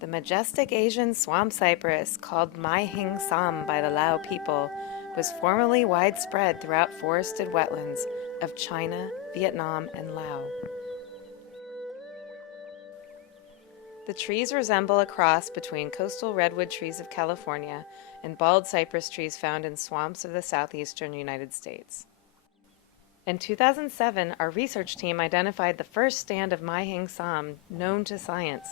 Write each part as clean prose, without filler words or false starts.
The majestic Asian swamp cypress, called Mai Hing Sam by the Lao people, was formerly widespread throughout forested wetlands of China, Vietnam, and Laos. The trees resemble a cross between coastal redwood trees of California and bald cypress trees found in swamps of the southeastern United States. In 2007, our research team identified the first stand of Mai Hing Sam known to science,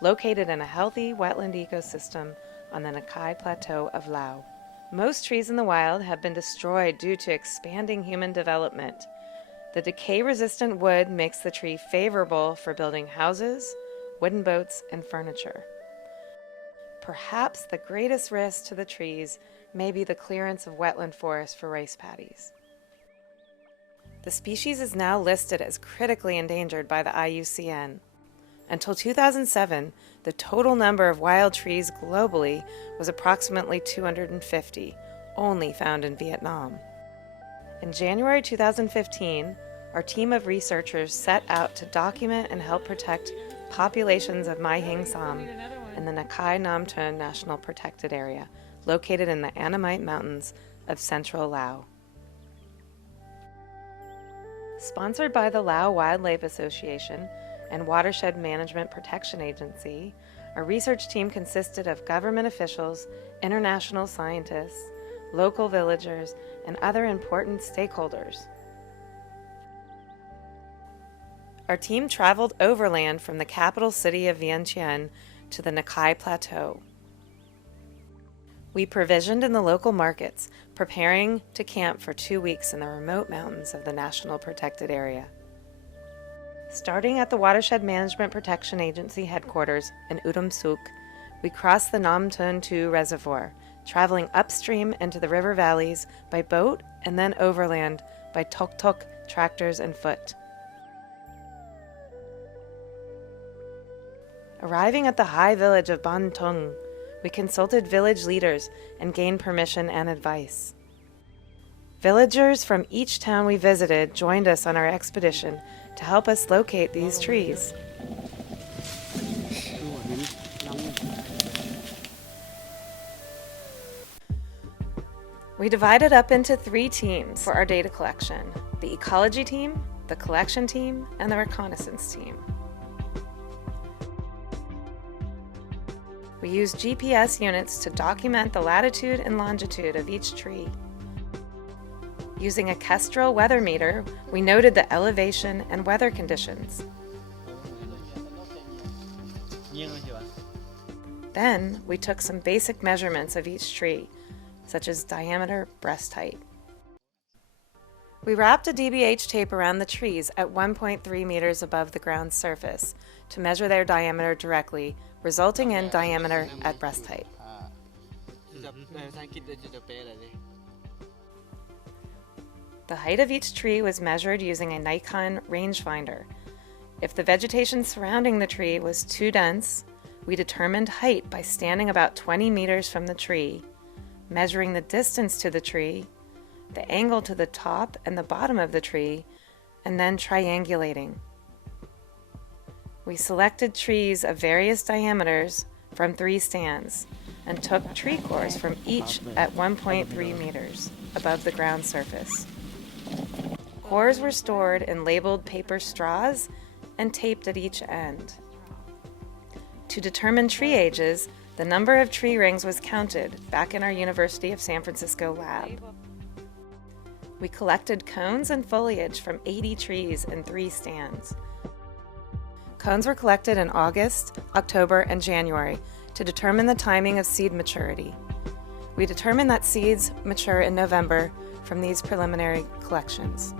located in a healthy wetland ecosystem on the Nakai Plateau of Laos. Most trees in the wild have been destroyed due to expanding human development. The decay-resistant wood makes the tree favorable for building houses, wooden boats, and furniture. Perhaps the greatest risk to the trees may be the clearance of wetland forest for rice paddies. The species is now listed as critically endangered by the IUCN. Until 2007, the total number of wild trees globally was approximately 250, only found in Vietnam. In January 2015, our team of researchers set out to document and help protect populations of Mai Hing Sam in the Nakai Nam Ton National Protected Area, located in the Annamite Mountains of central Laos. Sponsored by the Lao Wildlife Association and Watershed Management Protection Agency, our research team consisted of government officials, international scientists, local villagers, and other important stakeholders. Our team traveled overland from the capital city of Vientiane to the Nakai Plateau. We provisioned in the local markets, preparing to camp for 2 weeks in the remote mountains of the National Protected Area. Starting at the Watershed Management Protection Agency headquarters in Udom Suk, we crossed the Nam Ton Tu Reservoir, traveling upstream into the river valleys by boat and then overland by tuk-tuk, tractors, and foot. Arriving at the high village of Ban Tung, we consulted village leaders and gained permission and advice. Villagers from each town we visited joined us on our expedition to help us locate these trees. We divided up into 3 teams for our data collection: the ecology team, the collection team, and the reconnaissance team. We used GPS units to document the latitude and longitude of each tree. Using a Kestrel weather meter, we noted the elevation and weather conditions. Then, we took some basic measurements of each tree, such as diameter, breast height. We wrapped a DBH tape around the trees at 1.3 meters above the ground surface to measure their diameter directly, resulting in diameter at breast height. The height of each tree was measured using a Nikon rangefinder. If the vegetation surrounding the tree was too dense, we determined height by standing about 20 meters from the tree, measuring the distance to the tree, the angle to the top and the bottom of the tree, and then triangulating. We selected trees of various diameters from 3 stands and took tree cores from each at 1.3 meters above the ground surface. Cores were stored in labeled paper straws and taped at each end. To determine tree ages, the number of tree rings was counted back in our University of San Francisco lab. We collected cones and foliage from 80 trees in 3 stands. Cones were collected in August, October, and January to determine the timing of seed maturity. We determined that seeds mature in November from these preliminary collections.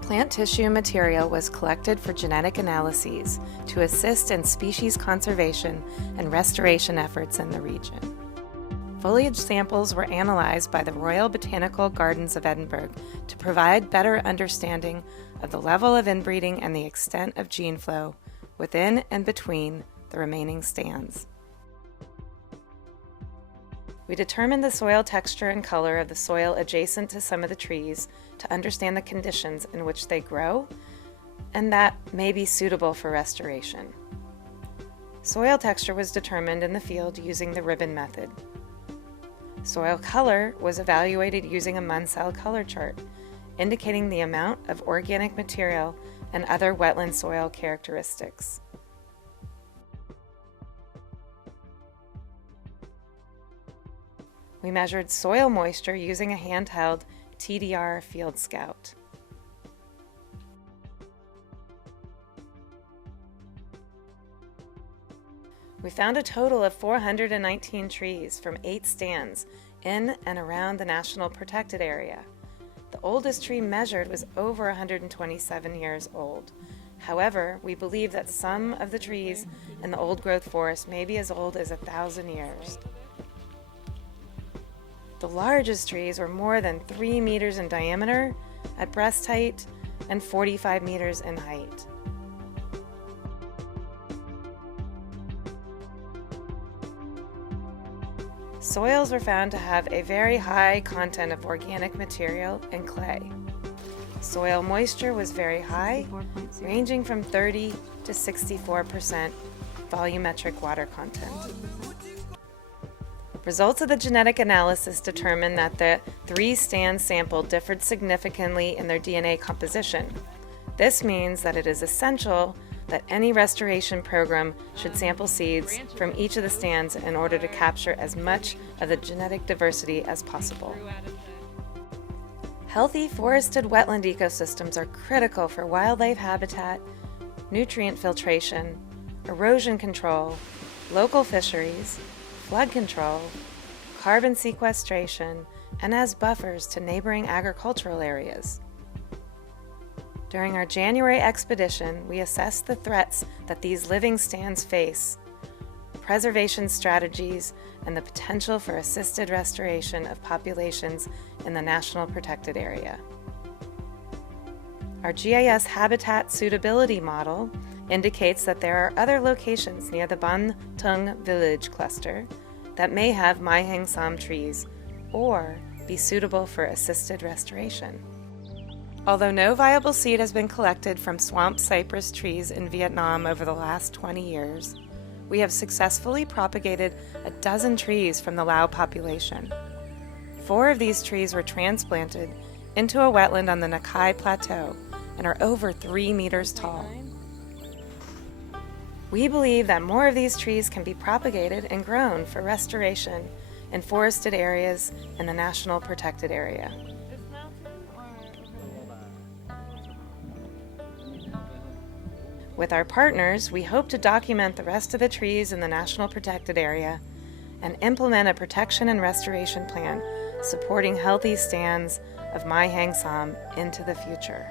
Plant tissue material was collected for genetic analyses to assist in species conservation and restoration efforts in the region. Foliage samples were analyzed by the Royal Botanical Gardens of Edinburgh to provide better understanding of the level of inbreeding and the extent of gene flow within and between the remaining stands. We determined the soil texture and color of the soil adjacent to some of the trees to understand the conditions in which they grow and that may be suitable for restoration. Soil texture was determined in the field using the ribbon method. Soil color was evaluated using a Munsell color chart, indicating the amount of organic material and other wetland soil characteristics. We measured soil moisture using a handheld TDR Field Scout. We found a total of 419 trees from 8 stands in and around the National Protected Area. The oldest tree measured was over 127 years old. However, we believe that some of the trees in the old-growth forest may be as old as 1,000 years. The largest trees were more than 3 meters in diameter at breast height and 45 meters in height. Soils were found to have a very high content of organic material and clay. Soil moisture was very high, ranging from 30 to 64% volumetric water content. Results of the genetic analysis determined that the 3 stands sampled differed significantly in their DNA composition. This means that it is essential that any restoration program should sample seeds from each of the stands in order to capture as much of the genetic diversity as possible. Healthy forested wetland ecosystems are critical for wildlife habitat, nutrient filtration, erosion control, local fisheries, flood control, carbon sequestration, and as buffers to neighboring agricultural areas. During our January expedition, we assessed the threats that these living stands face, preservation strategies, and the potential for assisted restoration of populations in the National Protected Area. Our GIS habitat suitability model indicates that there are other locations near the Ban Tung village cluster that may have Mai Hing Sam trees or be suitable for assisted restoration. Although no viable seed has been collected from swamp cypress trees in Vietnam over the last 20 years, we have successfully propagated 12 trees from the Lao population. 4 of these trees were transplanted into a wetland on the Nakai Plateau and are over 3 meters tall. We believe that more of these trees can be propagated and grown for restoration in forested areas in the National Protected Area. With our partners, we hope to document the rest of the trees in the National Protected Area and implement a protection and restoration plan supporting healthy stands of Mai Hang Sam into the future.